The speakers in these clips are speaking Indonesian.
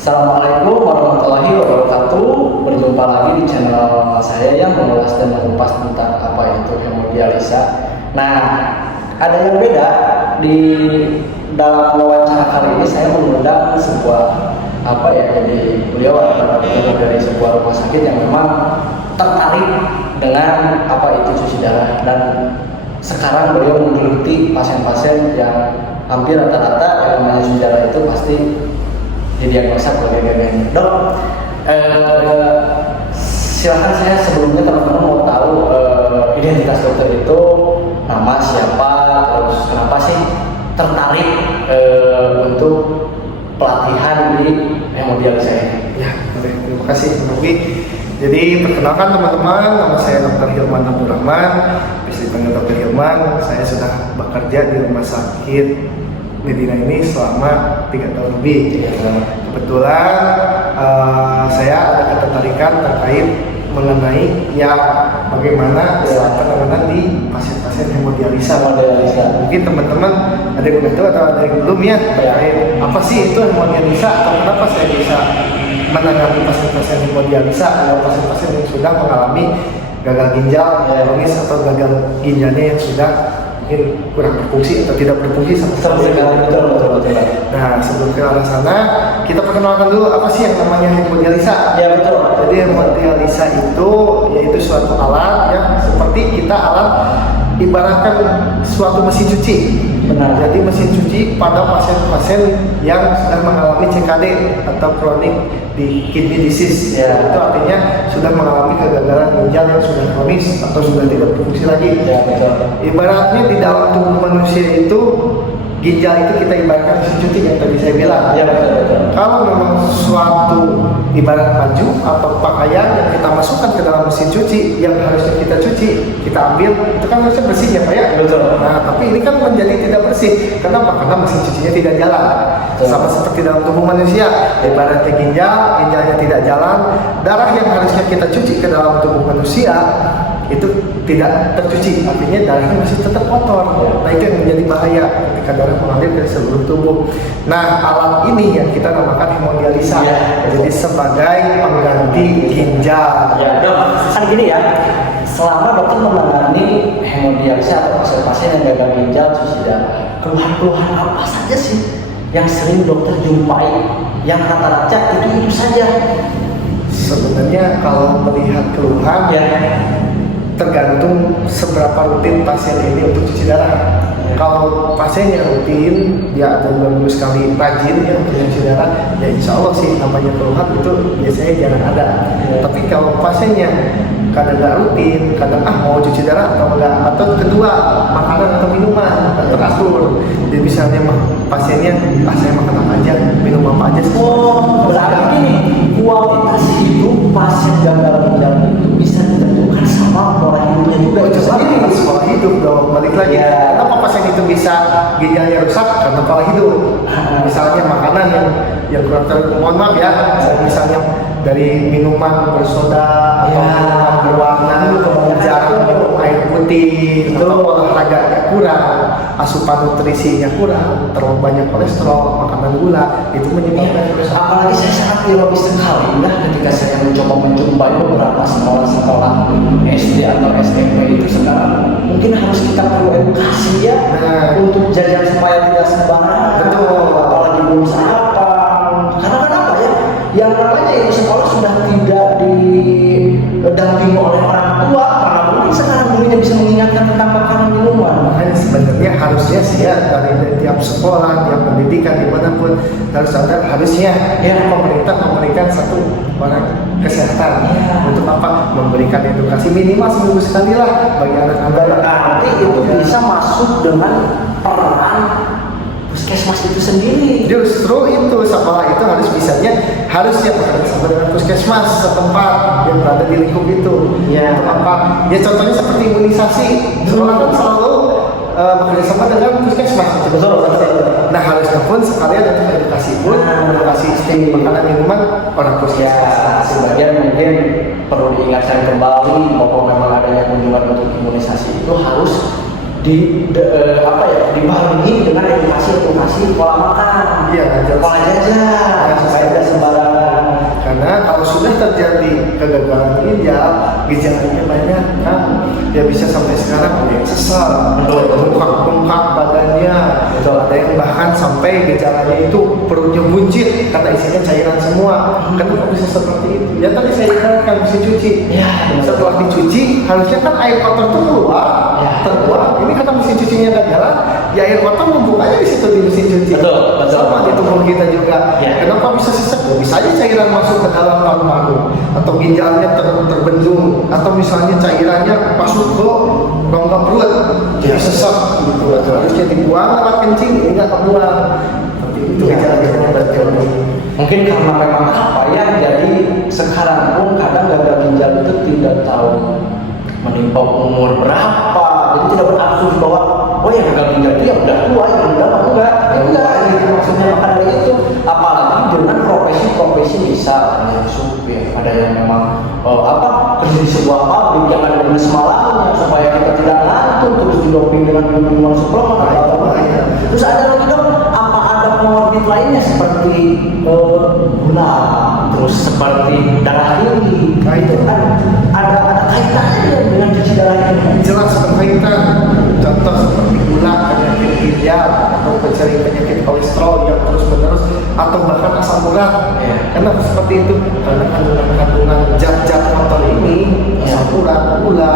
Assalamualaikum warahmatullahi wabarakatuh. Berjumpa lagi di channel saya yang mengulas dan mengupas tentang apa itu hemodialisa. Nah, ada yang beda di dalam wawancara kali ini. Saya mengundang sebuah jadi beliau adalah dari sebuah rumah sakit yang memang tertarik dengan apa itu cuci darah, dan sekarang beliau menggeluti pasien-pasien yang hampir rata-rata yang namanya cuci darah itu pasti didiagnosa berbagai-bagai. Dok, silakan, saya sebelumnya teman-teman mau tahu identitas dokter itu, nama siapa, terus kenapa sih tertarik untuk pelatihan di hemodialisa ini? Ya, terima kasih Novi. Jadi perkenalkan teman-teman, nama saya Dr. Hilman Abdurrahman, bisa dipanggil Dr. Hilman. Saya sudah bekerja di rumah sakit Medina ini selama 3 tahun lebih. Kebetulan saya ada ketertarikan terkait mengenai bagaimana penanganan di pasien-pasien hemodialisa. Mungkin teman-teman ada yang udah tahu atau ada yang belum ya terkait apa sih itu hemodialisa atau kenapa saya bisa menangani pasien-pasien hemodialisa atau pasien-pasien yang sudah mengalami gagal ginjal kronis atau gagal ginjalnya yang sudah mungkin kurang berfungsi atau tidak berfungsi sama sekali. Betul. Nah, sebelum ke arah sana, kita perkenalkan dulu apa sih yang namanya hemodialisa. Ya, betul. Jadi hemodialisa itu yaitu suatu alat yang seperti kita ibaratkan suatu mesin cuci. Benar. Jadi mesin cuci pada pasien-pasien yang sedang mengalami CKD atau chronic di kidney disease. Ya. Itu artinya sudah mengalami kegagalan ginjal yang sudah kronis atau sudah tidak berfungsi lagi. Ya, betul. Ibaratnya di dalam tubuh manusia itu ginjal itu kita ibaratkan mesin cuci yang tadi saya bilang. Ya, betul. Kalau memang suatu ibarat baju atau pakaian yang kita masukkan ke dalam mesin cuci yang harusnya kita cuci, kita ambil, itu kan harusnya bersih ya Pak ya? Betul. Nah, tapi ini kan menjadi tidak bersih. Kenapa? Karena mesin cucinya tidak jalan. Betul. Sama seperti dalam tubuh manusia, ibaratnya ginjalnya tidak jalan, darah yang harusnya kita cuci ke dalam tubuh manusia itu tidak tercuci, artinya darahnya masih tetap kotor. Nah, itu yang menjadi bahaya ketika darah mengalir dari seluruh tubuh. Nah, alat ini yang kita namakan hemodialisa, jadi sebagai pengganti ginjal. Ya, dok, kan gini ya, selama dokter menangani hemodialisa atau pasien-pasien yang gagal ginjal, cuci darah, keluhan-keluhan apa saja sih yang sering dokter jumpai, yang rata-rata itu saja? Sebenarnya kalau melihat keluhan Ya, tergantung seberapa rutin pasien ini untuk cuci darah. Kalau pasien yang rutin, dia ada 2 minggu sekali rajin ya untuk cuci darah, ya insya Allah sih namanya keluhan itu biasanya jarang ada. Tapi kalau pasiennya kadang nggak rutin, kadang mau cuci darah atau enggak, atau kedua makanan atau minuman nggak teratur. Jadi misalnya pasiennya saya makan apa aja, minum apa aja. berarti gini, kualitas hidup pasien gagal ginjal itu bisa ditentukan sama pola hidupnya juga. Itu sendiri pola hidup dong. Balik lagi, kenapa pasien itu bisa ginjalnya rusak? Karena pola hidup. Misalnya makanan yang kurang mohon maaf ya, misalnya dari minuman bersoda atau minuman berwarna, jarang minum air putih, atau olahraga kurang, asupan nutrisinya kurang, terlalu banyak kolesterol, makanan gula, itu menyebabkan kerusakan. Apalagi saya sangat ironis sekali ketika saya mencoba menjumpai beberapa sekolah-sekolah SD atau SMP itu sekarang mungkin harus kita perlu edukasi ya, untuk jajan supaya tidak sembarangan. Betul. Apalagi belum sarapan. Karena kenapa ya? Yang namanya itu sekolah sudah tidak didampingi oleh orang tua, karena mungkin sekarang gurunya bisa mengingatkan tentang makanan minuman. Makanya sebenarnya harusnya sih ya dari tiap sekolah, tiap pendidikan dimanapun harus ada, harusnya pemerintah memberikan satu orang kesehatan. Untuk apa? Memberikan edukasi minimal seminggu sekali lah bagi anak-anak. Nanti itu bisa masuk dengan peran puskesmas itu sendiri. Justru itu sekolah itu harusnya bekerja sama dengan puskesmas setempat yang berada di lingkup itu. Untuk apa? Ya contohnya seperti imunisasi. Sekolah kan selalu bekerja sama dengan puskesmas. Betul. Nah, harusnya pun sekalian untuk edukasi pun, edukasi makanan minuman orang puskesmas. Sebagian mungkin perlu diingatkan kembali bahwa memang adanya kunjungan untuk imunisasi itu harus dibarengi dengan edukasi pola makan, Iya, pola jajan, supaya tidak sembarangan. Karena kalau sudah terjadi kegagalan ginjal, gejalanya banyak kan. Dia bisa sampai sekarang ada yang sesal, bengkak badannya, ada yang bahkan sampai gejalanya itu perutnya buncit karena isinya cairan semua. Kenapa bisa seperti itu? Ya tadi saya katakan mesin cuci. Ya, Setelah dicuci, harusnya kan air kotor itu keluar, terbuang. Ini karena mesin cucinya nggak jalan, ya air kotor numpuk aja di situ di mesin cuci. Betul. Sama di tubuh kita juga. Ya. Kenapa bisa sesak? Ya, bisa aja cairan masuk ke dalam paru-paru, atau ginjalnya terbendung, atau misalnya cairannya masuk ke rongga perut, jadi sesak gitu. Harusnya dibuang lewat kencing, ini nggak kebuang. Tapi itu gejala-gejala berarti. Mungkin karena memang apa ya, jadi sekarang pun kadang gagal ginjal itu tidak tahu menimpa umur berapa, jadi tidak berasumsi bahwa oh ya gagal ginjal itu ya udah tua, ya udah enggak gitu maksudnya. Maka dari itu, apalagi dengan profesi misal ada yang supir, ada yang memang kerja di sebuah pabrik yang ada minus malamnya supaya kita tidak ngantuk, terus didoping dengan minuman suplemen atau apa. Terus ada lagi dong, apa ada komorbid lainnya seperti gula, terus seperti darah tinggi, itu kan ada kaitannya dengan cuci darah ini. Jelas berkaitan. Contoh seperti gula, penyakit ginjal, atau penyakit kolesterol yang terus-menerus, atau bahkan asam urat. Kenapa seperti itu? Karena kandungan zat-zat kotor ini, asam urat, gula,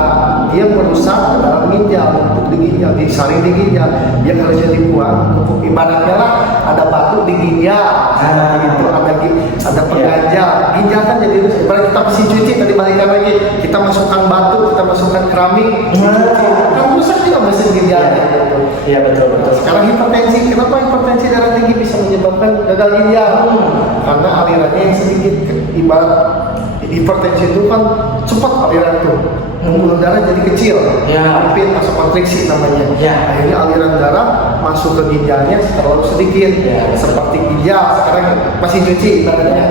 dia merusak ke dalam ginjal, untuk di ginjal, disaring di ginjal, yang harusnya dibuang. Untuk ibaratnya lah, ada batu di ginjal, itu ada pengganjal. Ginjal kan jadi ibarat kita mesin cuci, tadi balikan lagi, kita masukkan batu, kita masukkan keramik, kan rusak juga mesin ginjalnya. Iya betul. Sekarang hipertensi, kenapa hipertensi darah tinggi bisa menyebabkan gagal ginjal? Karena alirannya yang sedikit. Ibarat hipertensi itu kan cepat aliran itu, pembuluh darah jadi kecil, hampir masuk kontriksi namanya. Akhirnya aliran darah masuk ke ginjalnya terlalu sedikit. Seperti ginjal sekarang masih cuci, ibaratnya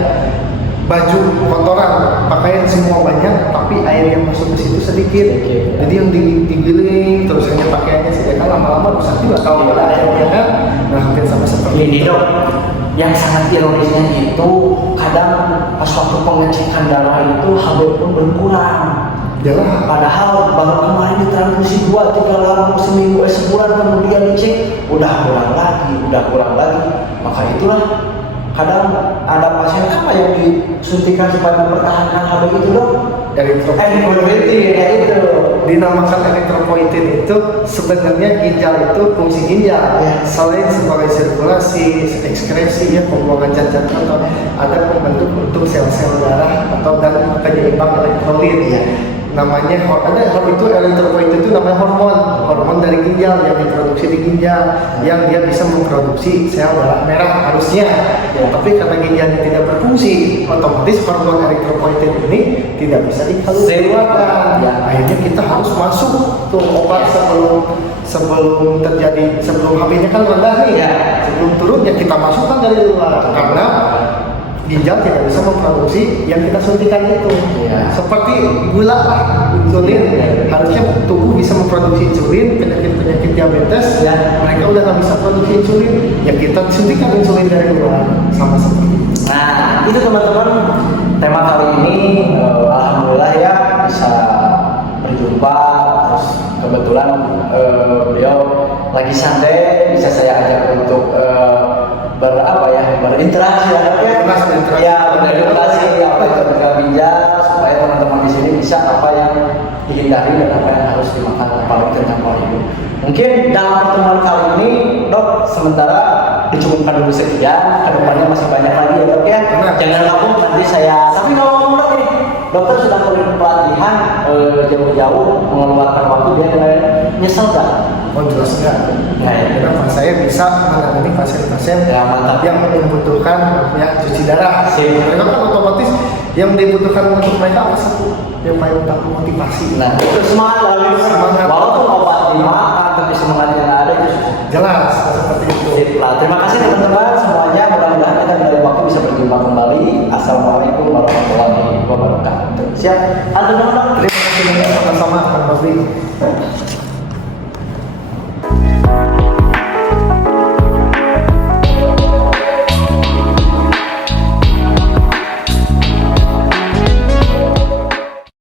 baju kotoran, pakaian semua banyak, tapi air yang masuk ke situ sedikit. Jadi yang digiling terus hanya pakaiannya sedikit, lama-lama rusak juga kalau ada airnya kan. Nah, hampir sama seperti ini dok. Yang sangat ironisnya itu kadang pas waktu pengecekan darah itu HB pun berkurang. Jalan. Padahal baru kemarin di transfusi 2-3 lama seminggu sebulan kemudian dicek udah kurang lagi. Maka itulah kadang ada pasien apa yang disuntikan supaya mempertahankan HB itu dok? Eritropoietin, ya itu. Dinamakan eritropoietin itu sebenarnya ginjal itu fungsi ginjal. Selain sebagai sirkulasi, ekskresi, pembuangan zat-zat kotor, ada pembentuk untuk sel-sel darah atau dan penyeimbang elektrolit. Namanya itu eritropoietin itu namanya hormon dari ginjal yang diproduksi di ginjal, yang dia bisa memproduksi sel darah merah harusnya. Tapi karena ginjalnya tidak berfungsi, otomatis hormon eritropoietin ini tidak bisa dikeluarkan. Akhirnya kita harus masuk tuh obat sebelum HB-nya kan rendah nih. Sebelum turun ya kita masukkan dari luar, karena ginjal tidak bisa memproduksi yang kita suntikan itu. Seperti gula lah, insulin. Harusnya tubuh bisa memproduksi insulin, penyakit diabetes, mereka udah nggak bisa produksi insulin, ya kita suntikan insulin dari luar, sama seperti itu. Nah, itu teman-teman tema kali ini. Alhamdulillah ya bisa berjumpa. Terus kebetulan beliau lagi santai, bisa saya ajak untuk berinteraksi berinteraksi apa itu gagal ginjal, supaya teman-teman di sini bisa apa yang dihindari dan apa yang harus dimakan, apalagi tentang pola hidup. Mungkin dalam pertemuan kali ini dok sementara dicukupkan dulu sekian, kedepannya masih banyak lagi ya dok ya. Jangan kabur nanti saya. Tapi ngomong dok ini, dokter sudah pelatihan jauh-jauh mengeluarkan waktu, dia nyesel nggak? Oh jelas enggak. Kenapa saya bisa menangani pasien-pasien yang membutuhkan cuci darah. Mereka kan otomatis yang dibutuhkan untuk mereka apa satu? Yang paling utama motivasi. Nah itu semangat. Walaupun obat dimakan tapi semangatnya nggak ada itu jelas seperti itu. Terima kasih teman-teman semuanya. Mudah-mudahan kita dari waktu bisa berjumpa kembali. Assalamualaikum warahmatullahi wabarakatuh. Siap. Terima kasih sama-sama.